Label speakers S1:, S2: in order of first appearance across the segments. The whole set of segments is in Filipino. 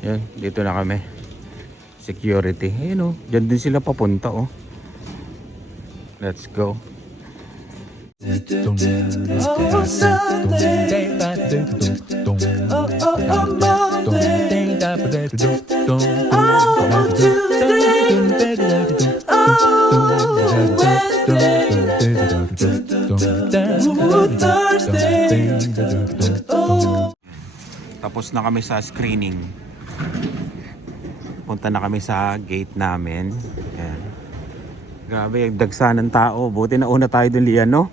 S1: Yan, dito na kami. Security. Ayun oh, dyan din sila papunta oh. Let's go. Tapos na kami sa screening. Punta na kami sa gate namin. Ayan. Grabe, yung dagsa ng tao. Buti na una tayo dun, Lian, no?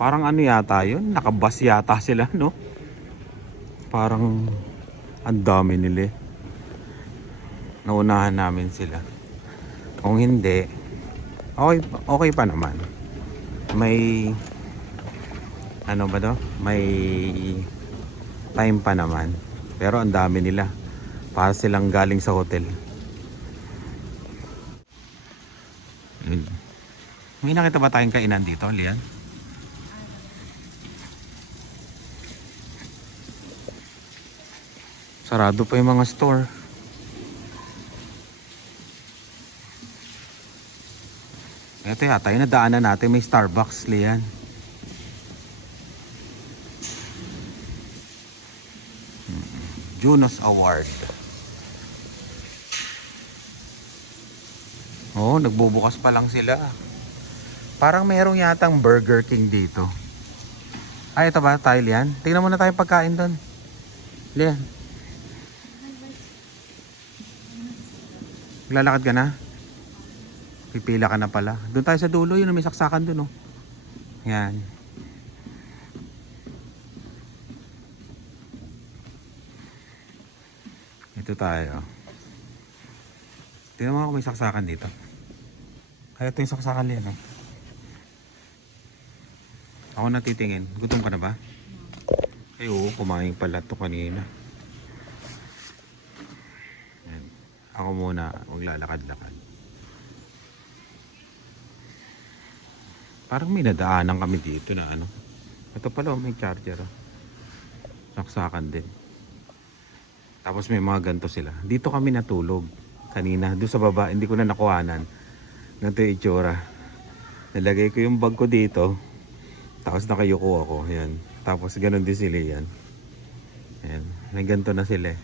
S1: Parang ano yata yun? Nakabas yata sila, no? Parang ang dami nila. eh. Naunahan namin sila. Kung hindi, okay, okay pa naman. May, ano ba to? May time pa naman. Pero ang dami nila. Para silang galing sa hotel. May nakita ba tayong kainan dito, Lian? Sarado pa yung mga store. Ito yata yung nadaanan natin may Starbucks, Lian. Junos Award. Oh, nagbubukas pa lang sila. Parang merong yatang Burger King dito. Ay, ito ba? Tayo, Lian? Tingnan muna tayo pagkain doon. Lian. Lalakad ka na? Pipila ka na pala. Doon tayo sa dulo, yun may saksakan doon, oh. Yan. Ito tayo. Tingnan mo ako may saksakan dito. Kaya ito yung saksakan yan. Oh. Ako na titingin. Gutom ka na ba? Ay oo, kumain pala to kanina. Yan. Ako muna maglalakad-lakad. Parang may nadaanan kami dito na ano. Ito pala oh, may charger. Oh. Saksakan din. Tapos may mga ganto sila. Dito kami natulog kanina. Doon sa baba, hindi ko na nakuhanan. Ganito yung itsura. Nalagay ko yung bag ko dito. Tapos nakayuko ako. Yan. Tapos ganun din sila yan. May ganito na sila eh.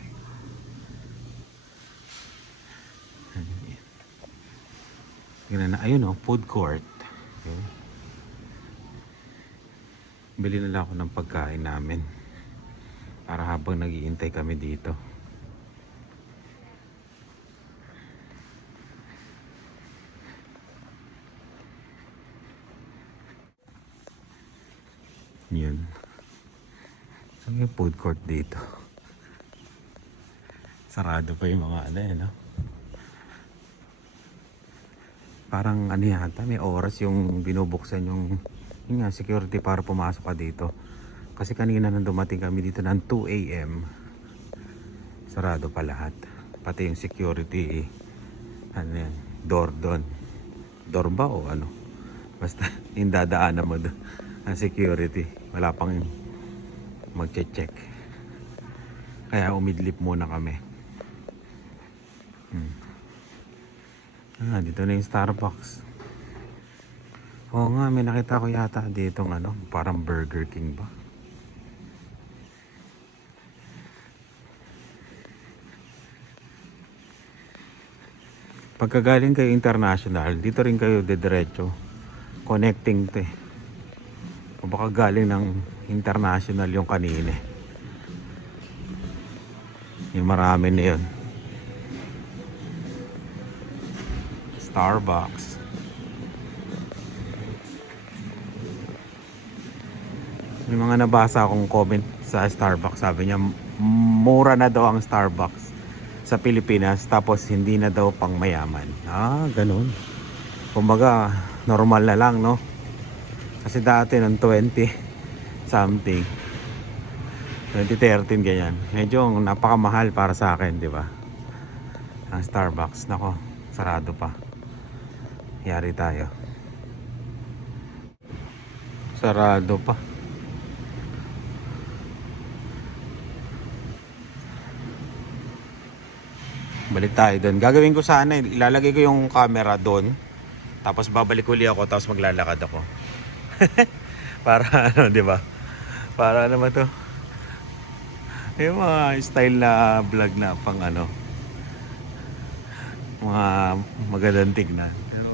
S1: Tingnan na. Ayun oh, food court. Okay. Bili na lang ako ng pagkain namin. Para habang nagiintay kami dito. Yun. Saan yung food court dito? Sarado pa yung mga ano eh, no? Parang ano yata, may oras yung binubuksan yung, yung nga, security para pumasok ka dito. Kasi kanina nang dumating kami dito ng 2 a.m. Sarado pa lahat. Pati yung security, ano yan, door doon. Door ba o ano? Basta yung dadaanan mo doon. Ang security. Wala pang magche-check. Kaya umidlip muna kami. Hmm. Ah, dito na yung Starbucks. Oo nga, may nakita ko yata dito ano, parang Burger King ba? Pagkagaling kayo international, dito rin kayo dediretso. Connecting to eh. O baka galing ng international yung kanina. Yung marami na yun. Starbucks. May mga nabasa akong comment sa Starbucks. Sabi niya, mura na daw ang Starbucks sa Pilipinas tapos hindi na daw pang mayaman. Ah, ganun. Kumbaga, normal na lang, no? Kasi dati ng 20 something. 2013 ganyan. Medyo napakamahal para sa akin, di ba? Ang Starbucks. Nako, sarado pa. Yari tayo. Sarado pa. Balik tayo doon. Gagawin ko sana, ilalagay ko yung camera doon. Tapos babalik uli ako, tapos maglalakad ako. Para ano, di ba? Para ano ba to? Yung mga style na vlog na pang ano. Mga magandang tignan. Pero,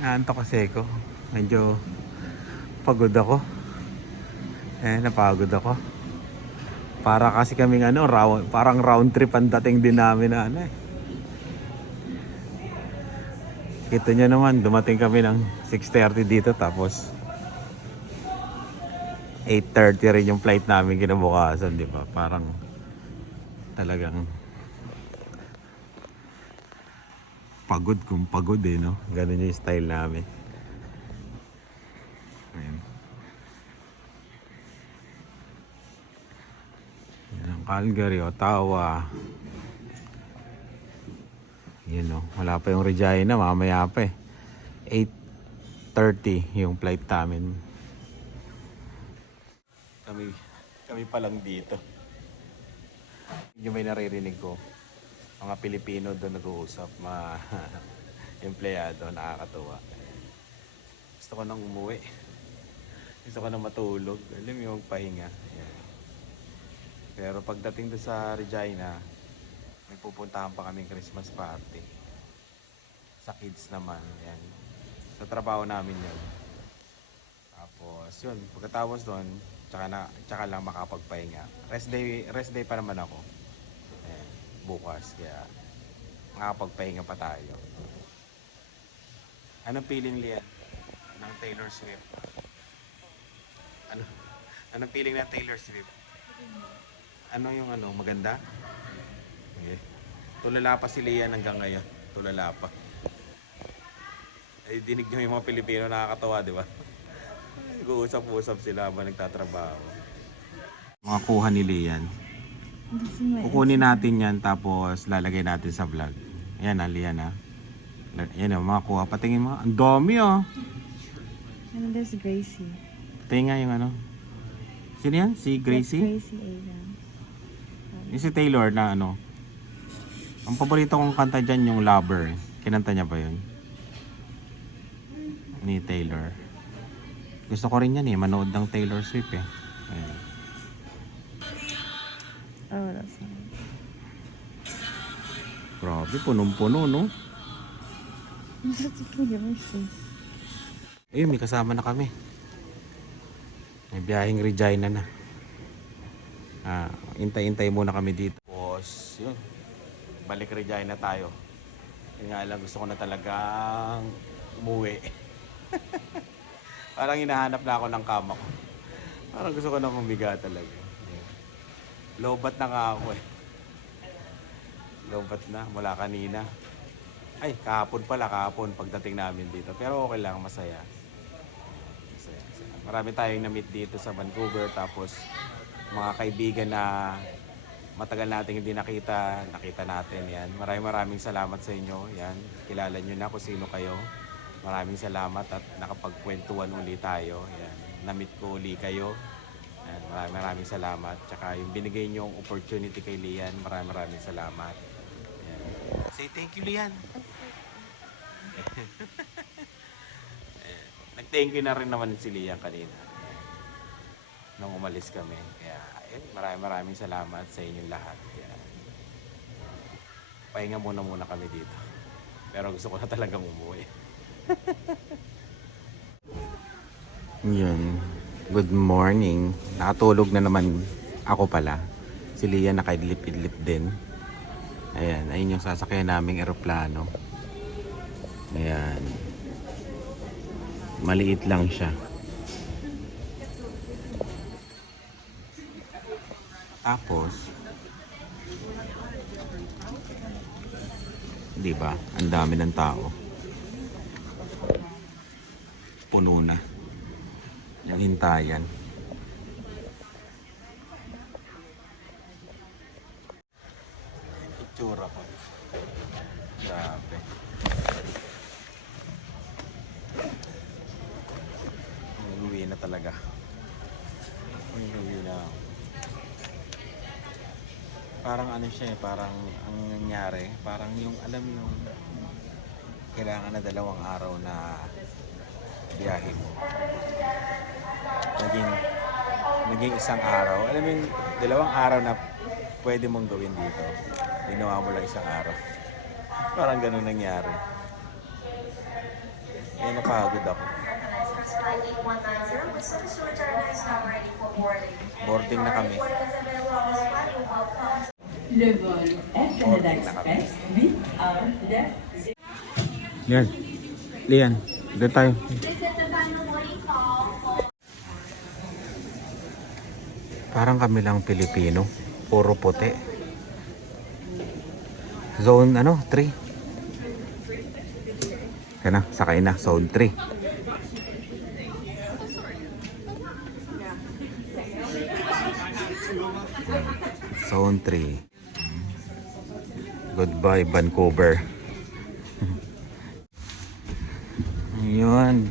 S1: naantok kasi ko. Medyo pagod ako. Eh, napagod ako. Para kasi kaming ano, round, parang round trip ang dating din namin na ano eh. Kita nyo naman, dumating kami ng 6.30 dito tapos 8.30 rin yung flight namin kinabukasan, di ba? Parang talagang pagod kung pagod eh, no? Ganun yung style namin. Ayan. Yan ang Calgary, Ottawa. Yun o, wala pa yung Regina, mamaya pa eh. 8.30 yung flight namin. Kami, kami pa lang dito. Yung may naririnig ko, mga Pilipino doon nag-uusap, mga empleyado, nakakatuwa. Gusto ko nang umuwi. Gusto ko nang matulog. Alam yung pahinga. Yan. Pero pagdating doon sa Regina, may pupuntahan pa kaming Christmas party. Sa kids naman, yan. Sa trabaho namin yun. Tapos yun, pagkatapos doon, tsaka, na, tsaka lang makapagpahinga. Rest day, rest day pa naman ako. Ayan, bukas, kaya makapagpahinga pa tayo. Anong feeling Lian ng Taylor Swift? Ano? Anong feeling ng Taylor Swift? Ano yung ano, maganda? Okay. Tulala pa si Lian hanggang ngayon. Tulala pa. Ay, dinig nyo yung mga Pilipino nakakatawa, di ba? Nag-uusap-usap sila habang nagtatrabaho. Mga kuha ni Lian. Kukunin natin yan tapos lalagay natin sa vlog. Yan ah, Lian ah. La- Yan ah, mga kuha. Patingin mo. Ang dami oh.
S2: Ano there's Gracie.
S1: Tingin nga yung ano. Sino yan? Si Gracie?
S2: That's Gracie Abrams.
S1: Yung si Taylor na ano. Ang paborito kong kanta dyan yung Lover. Kinanta niya ba yun? Ni Taylor. Gusto ko rin yan eh. Manood ng Taylor Swift eh. Ayan.
S2: Oh, that's not.
S1: Grabe, punong-puno no? Ayun, may kasama na kami. May biyaheng Regina na. Ah, intay-intay muna kami dito. Tapos, yun. Balik Regina tayo. Yun nga lang, gusto ko na talagang umuwi. Parang hinahanap na ako ng kama ko. Parang gusto ko na humiga talaga. Lobat na nga ako eh. Lobat na, mula kanina. Ay, kahapon pala, kahapon pagdating namin dito. Pero okay lang, masaya. Masaya, masaya. Marami tayong na-meet dito sa Vancouver. Tapos, mga kaibigan na matagal nating hindi nakita, nakita natin yan. Maraming maraming salamat sa inyo. Yan, kilala nyo na kung sino kayo. Maraming salamat at nakapagkwentuhan uli tayo. Yan, na-meet ko uli kayo. Yan, maraming maraming salamat. Tsaka yung binigay nyo opportunity kay Lian, maraming maraming salamat. Yan. Say thank you, Lian. Nag-thank you na rin naman si Lian kanina. Nung umalis kami. Kaya, ayun, maraming maraming salamat sa inyong lahat. Kaya, pahinga muna muna kami dito. Pero gusto ko na talagang umuwi. Yun. Good morning. Nakatulog na naman ako pala. Si Lian nakaidlip-idlip din. Ayan, ayun yung sasakyan naming eroplano. Ayan. Maliit lang siya. Tapos, di ba? Ang dami ng tao. Puno na. Yung hintayan. Itsura ko. Grabe. Uwi na talaga. Uwi na. Parang ano siya eh, parang ang nangyari, parang yung alam yung kailangan na dalawang araw na biyahe mo. Naging naging isang araw. Alam mo yung dalawang araw na pwede mong gawin dito. Ginawa mo lang isang araw. Parang ganun nangyari. Eh, napagod ako. Boarding na kami.
S3: Le vol Air Canada. Express 81
S1: Lian. Lian. Doon tayo. Parang kami lang Pilipino. Puro puti. Zone ano? 3. Kaya na, sakay na. Zone 3. Zone 3. Goodbye, Vancouver. Yun.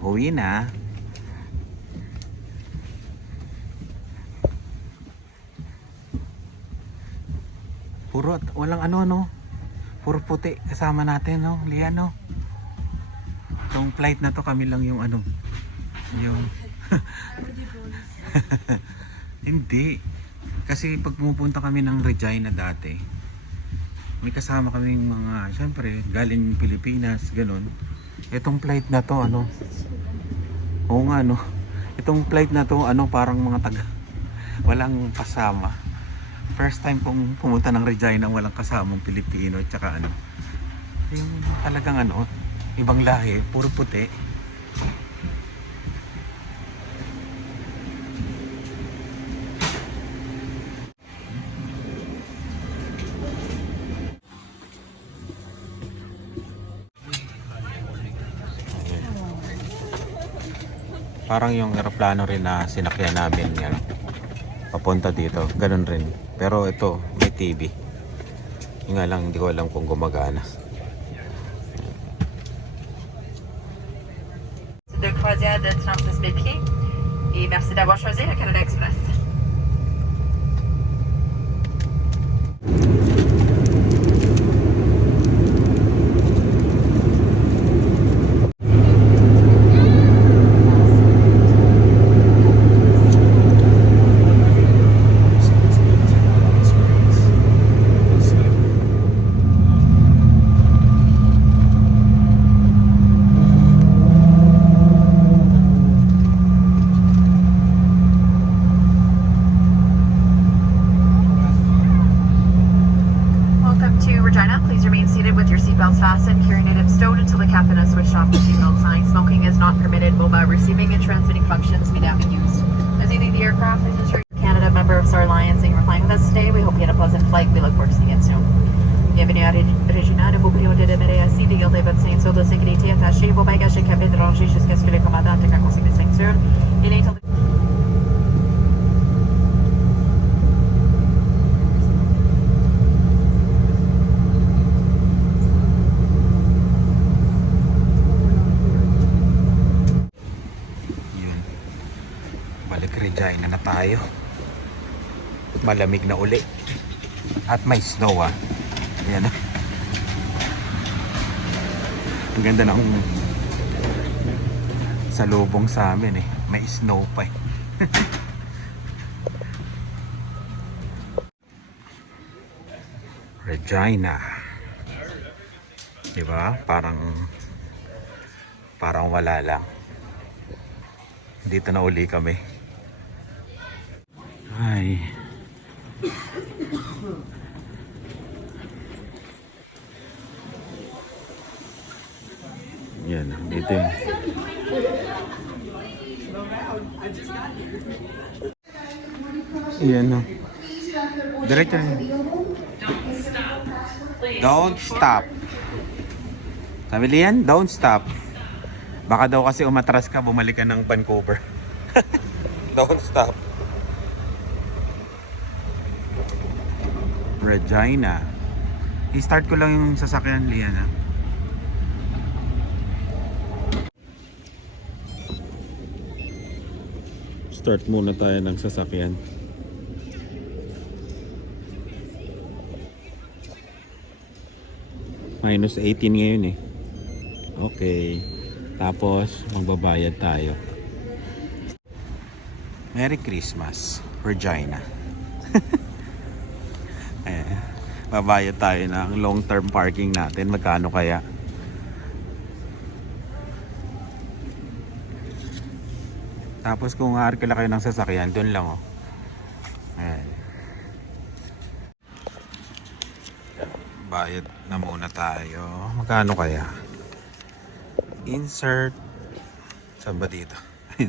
S1: Uwi na. Puro, walang ano, no? Puro puti kasama natin, no? Lian, no? Itong flight na to, kami lang yung ano. Yung... Hindi. Kasi pag pumupunta kami ng Regina dati, may kasama kaming mga, syempre, galing Pilipinas, ganun. Itong flight na to, ano? Oo nga, no? Itong flight na to, ano, parang mga taga, walang kasama. First time kong pumunta ng Regina, walang kasamang Pilipino, at saka ano, yung talagang ano, ibang lahi, puro puti. Parang yung eroplano rin na sinakyan namin ano, papunta dito. Ganun rin. Pero ito, may TV. Yung nga lang, hindi ko alam kung gumagana.
S4: Attachée, vos bagages et rangés jusqu'à ce que le commandant ait un consigne de ceinture. Il est interdit-
S1: Yun. Balik Regina na tayo. Malamig na uli. At may snow ah. Ayan ah. Ang ganda ng sa lubong sa amin eh. May snow pa eh. Regina. Diba? Parang parang wala lang. Dito na uli kami. Ay. Yan, dito yun. Yan no. Diretso na. Don't stop. Sabi liyan, don't stop. Baka daw kasi umatras ka, bumalik ka ng Vancouver. don't stop. Regina. I-start ko lang yung sasakyan, Lian, ha? Start muna tayo ng sasakyan. Minus 18 ngayon eh. Okay. Tapos, magbabayad tayo. Merry Christmas, Regina. eh, babayad tayo ng long-term parking natin. Magkano kaya? Tapos kung aarkila kayo ng sasakyan, doon lang oh. Ayan. Bayad na muna tayo. Magkano kaya? Insert. Saan ba dito?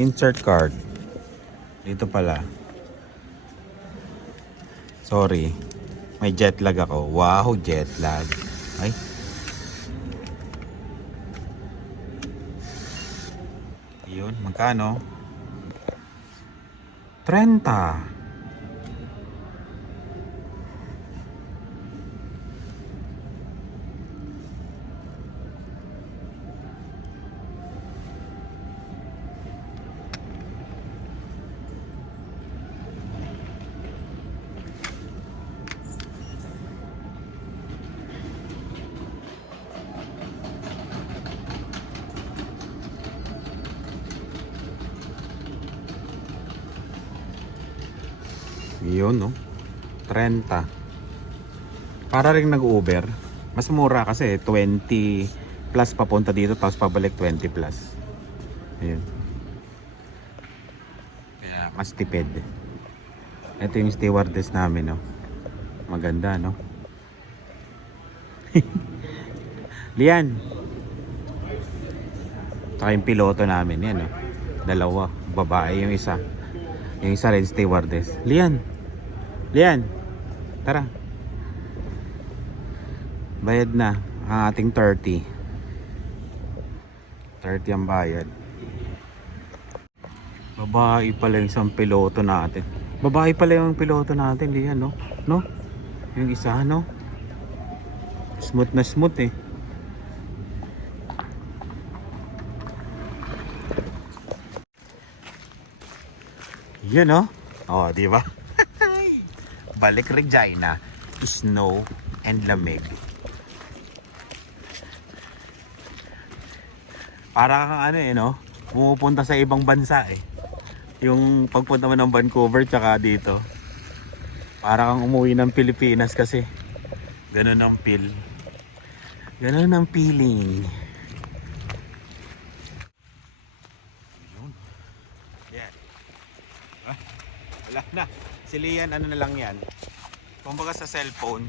S1: Insert card. Dito pala. Sorry. May jet lag ako. Wow, jet lag. Ay. Yun, magkano? 30. Yun, no? 30. Para rin nag-Uber. Mas mura kasi 20 plus papunta dito tapos pabalik 20 plus. Ayun. Kaya mas tipid. Ito yung stewardess namin, no? Maganda, no? Lian. Saka yung piloto namin, yan, no? Dalawa. Babae yung isa. Yung isa rin stewardess. Lian. Lian. Tara. Bayad na ang ating 30. 30 ang bayad. Babae pala yung isang piloto natin. Babae pala yung piloto natin, Lian, no? No? Yung isa, no? Smooth na smooth eh. Yun, no? Oh, di ba? Balik Regina, snow and lamig. Para kang ano eh, no? Pumupunta sa ibang bansa eh. Yung pagpunta mo ng Vancouver tsaka dito. Para kang umuwi ng Pilipinas kasi. Ganun ang feel. Ganun ang feeling. Yun. Yan. Ah, wala na. Si Lian, ano na lang yan. Kumbaga sa cellphone,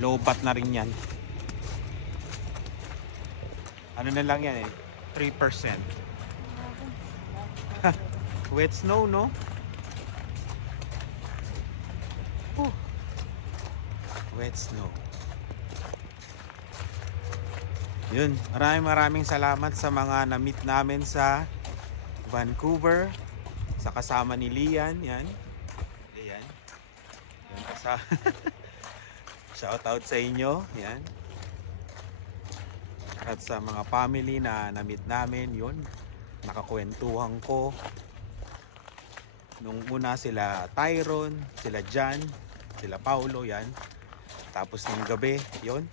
S1: low bat na rin yan. Ano na lang yan eh, 3%. Wet snow, no? Whew. Wet snow. Yun, maraming maraming salamat sa mga na-meet namin sa Vancouver sa kasama ni Lian, yan. Kasa. Shout out sa inyo, yan. At sa mga family na na-meet namin, yun. Nakakwentuhan ko. Nung una sila Tyron, sila Jan, sila Paulo, yan. Tapos nung gabi, yun.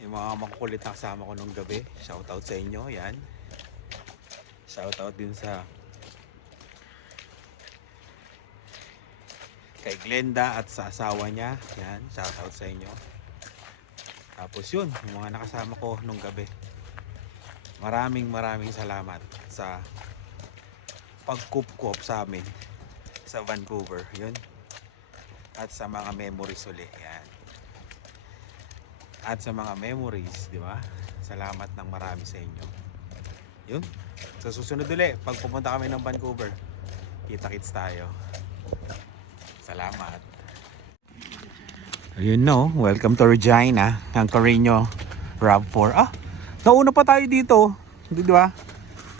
S1: Yung mga makukulit na kasama ko nung gabi. Shout out sa inyo, yan. Shout out din sa kay Glenda at sa asawa niya. Yan, shout out sa inyo. Tapos yun, yung mga nakasama ko nung gabi. Maraming maraming salamat sa pagkupkop sa amin sa Vancouver. Yun. At sa mga memories uli. Yan. At sa mga memories, di ba? Salamat ng marami sa inyo. Yun. Sa susunod ulit, pag pupunta kami ng Vancouver, kita-kits tayo. Salamat. Ayun no, welcome to Regina, ang Carino RAV4. Ah, nauna pa tayo dito. Di ba?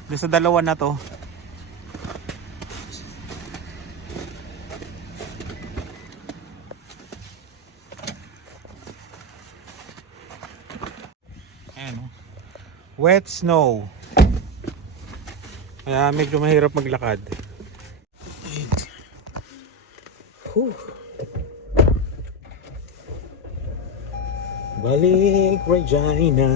S1: Doon sa dalawa na to. Ayan oh. Wet snow. Kaya medyo mahirap maglakad. Balik Regina.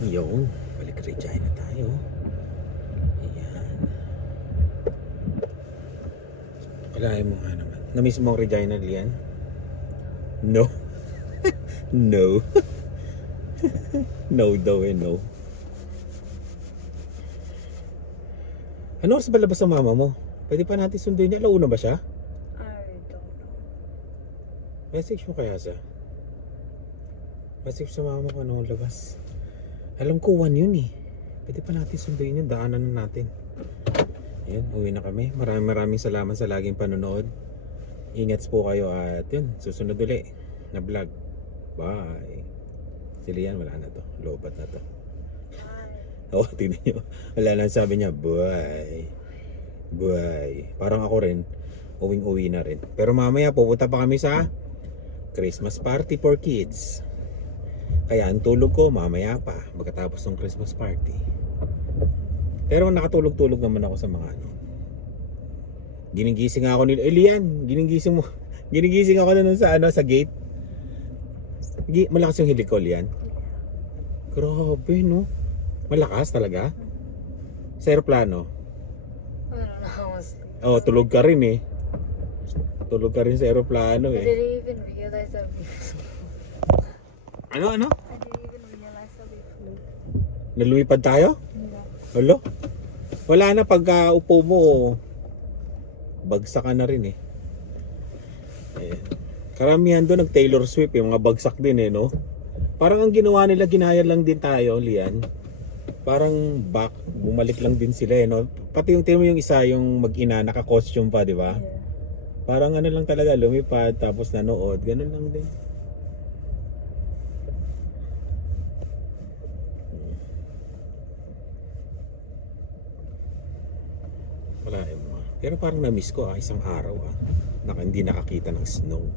S1: Yun, balik Regina tayo. Ayan. Kalahin mo nga naman. Namiss mo ang Regina, Lian? No. no. no daw eh, no. Ano oras ba labas ang mama mo? Pwede pa natin sunduin niya. Alauna ba siya?
S2: I don't know.
S1: Message mo kaya sa? Message sa mama ko anong labas. Alam ko one yun eh. Pwede pa natin sunduin yun. Daanan na natin. Ayan, uwi na kami. Maraming maraming salamat sa laging panonood. Ingat po kayo at yun, susunod uli na vlog. Bye. Si Lian, wala na to. Lobat na to. Oo, oh, tingnan nyo. Wala lang sabi niya, bye. Bye. Parang ako rin, uwing-uwi na rin. Pero mamaya pupunta pa kami sa Christmas party for kids. Kaya ang tulog ko mamaya pa, pagkatapos ng Christmas party. Pero nakatulog-tulog naman ako sa mga ano. Ginigising ako nila, Elian, ginigising mo. Ginigising ako na sa ano, sa gate. Gi- Malakas yung hilig ko, Lian. Grabe, no? Malakas talaga? Sa aeroplano?
S2: I don't know. I was
S1: Oh, tulog ka rin eh. Tulog ka rin sa aeroplano
S2: I
S1: eh.
S2: didn't even realize that we
S1: Ano, ano?
S2: I didn't even realize that we flew.
S1: Nalumipad tayo?
S2: No.
S1: Hello? Wala na pagka upo mo, bagsak ka na rin eh. Ayan. Karamihan doon nag Taylor Swift, yung mga bagsak din eh, no? Parang ang ginawa nila, ginaya lang din tayo, Lian. Parang back, bumalik lang din sila eh, no? Pati yung, tingnan mo yung isa, yung mag-ina, naka-costume pa, di ba?
S2: Yeah.
S1: Parang ano lang talaga, lumipad, tapos nanood, ganun lang din. Wala eh mga. Pero parang na-miss ko ah, isang araw ah. Naka, hindi nakakita ng snow.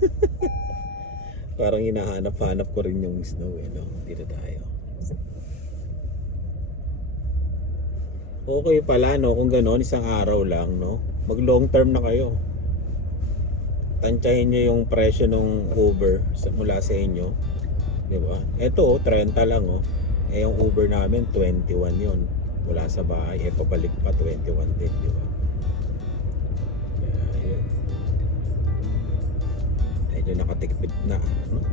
S1: parang hinahanap-hanap ko rin yung snow eh, no? Dito tayo. Okay pala no, kung gano'n, isang araw lang no. Mag long term na kayo. Tansyahin nyo yung presyo ng Uber mula sa inyo. Di ba? Ito oh, 30 lang oh. Eh yung Uber namin 21 yon mula sa bahay. Eh pabalik pa 21 din, di ba? Medyo nakatipid na, no?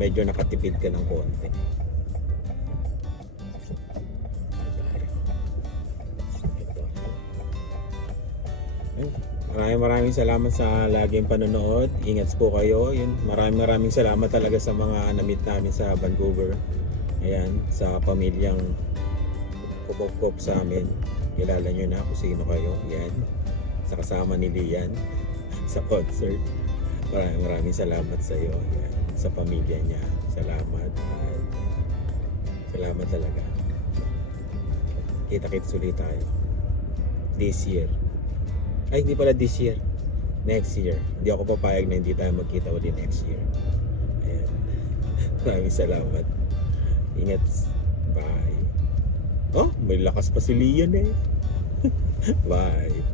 S1: Medyo nakatipid ka ng konti. Maraming maraming salamat sa laging panonood. Ingat po kayo. Yun, maraming maraming salamat talaga sa mga na-meet namin sa Vancouver. Ayan, sa pamilyang kupop-kop sa amin. Kilala nyo na kung sino kayo. Yan. Sa kasama ni Lian sa concert. Maraming maraming salamat sa iyo. Yan. Sa pamilya niya. Salamat. At salamat talaga. Kita-kits ulit tayo. This year. Ay, hindi pala this year. Next year. Hindi ako papayag na hindi tayo magkita ulit next year. Ayan. Maraming salamat. Ingat. Bye. Oh, may lakas pa si Lian eh. Bye.